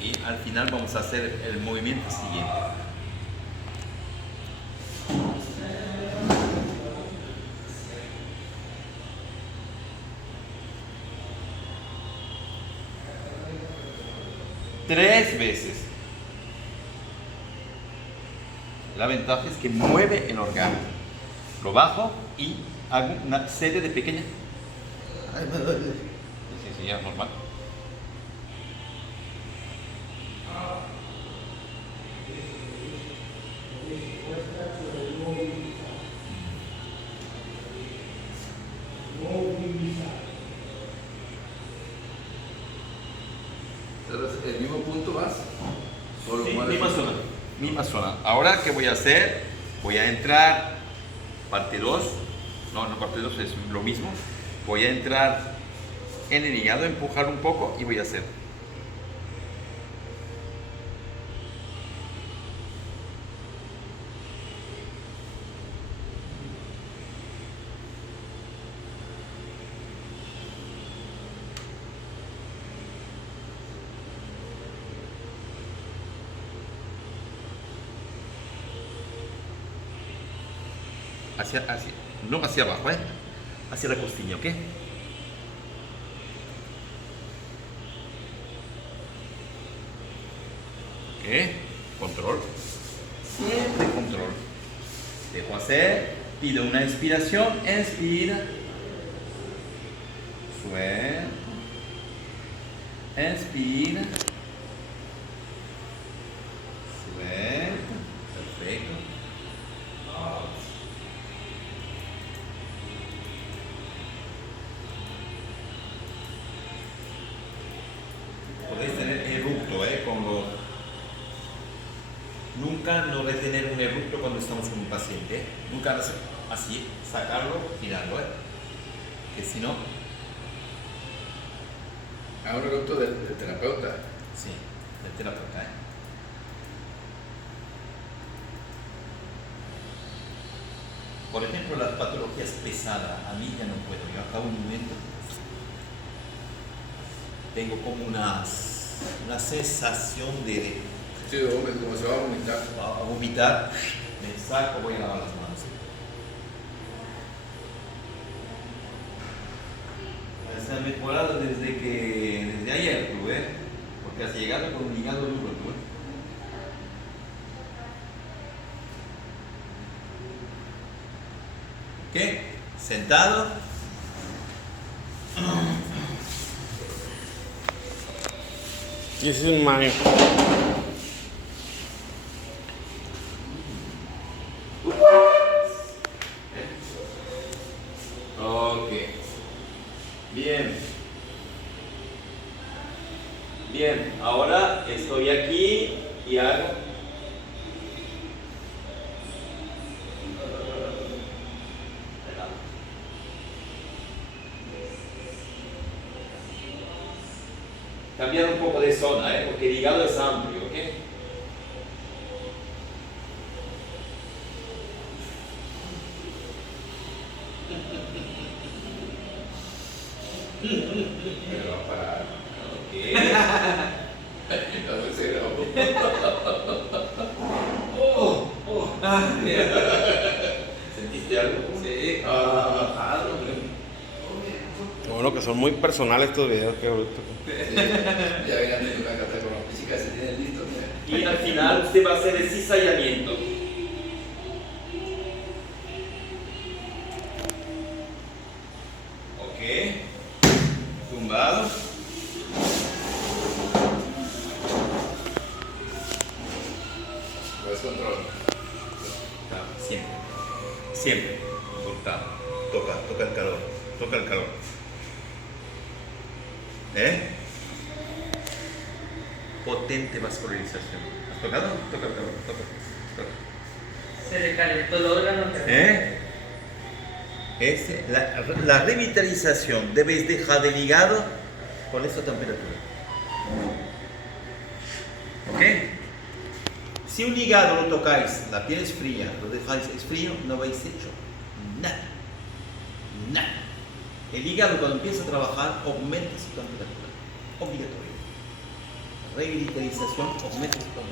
Y al final vamos a hacer el movimiento siguiente. Tres veces. La ventaja es que mueve el órgano. Lo bajo y hago una serie de pequeñas. Ay, me duele. Sí, ya, normal. Entonces, ¿el mismo punto vas? ¿O lo Sí, mueves? misma zona. Misma zona. Ahora, ¿qué voy a hacer? Voy a entrar, parte 2. No, parte 2 es lo mismo. Voy a entrar en el hígado, empujar un poco y voy a hacer. No hacia abajo, hacia la costilla, ¿ok? Ok, control, siempre control. Dejo hacer, pido una inspiración, inspira, suelta, inspira, suelta, perfecto. Podéis tener eructo, nunca no retener un eructo cuando estamos con un paciente, nunca así, sacarlo, tirarlo, que si no, A un eructo del terapeuta. sí, del terapeuta, Por ejemplo, las patologías pesadas, a mí ya no puedo, yo acabo un momento, tengo como una sensación de Sí, como se va a vomitar. a vomitar, me saco, voy a lavar las manos. Se ha mejorado desde ayer, tú, porque has llegado con un hígado duro, tú, ¿Qué? Sentado. This is my Ok. Bien. Bien, ahora estoy aquí y hago. Cambiar un poco de zona, porque el hígado es amplio, ¿ok? Me va a parar. Ok. No me sé, no. ¿Sentiste algo? Sí. Qué bueno que son muy personales estos videos, qué bruto. Sí. Ya vengan de una carta con la física, se tienen listo. Mira. Y al final usted va a hacer el cizallamiento. Ok. Tumbado. Pues control. Siempre. Siempre. Soltado. Toca el calor. Toca el calor. Potente vascularización. ¿Has tocado? Toca el calor. Toca. Se le calentó el órgano. La revitalización debéis dejar del hígado con esa temperatura. ¿Ok? Si un hígado lo tocáis, la piel es fría, lo dejáis es frío, no habéis hecho nada. Nada. El hígado cuando empieza a trabajar aumenta su temperatura. Obligatorio. revitalización cosmética.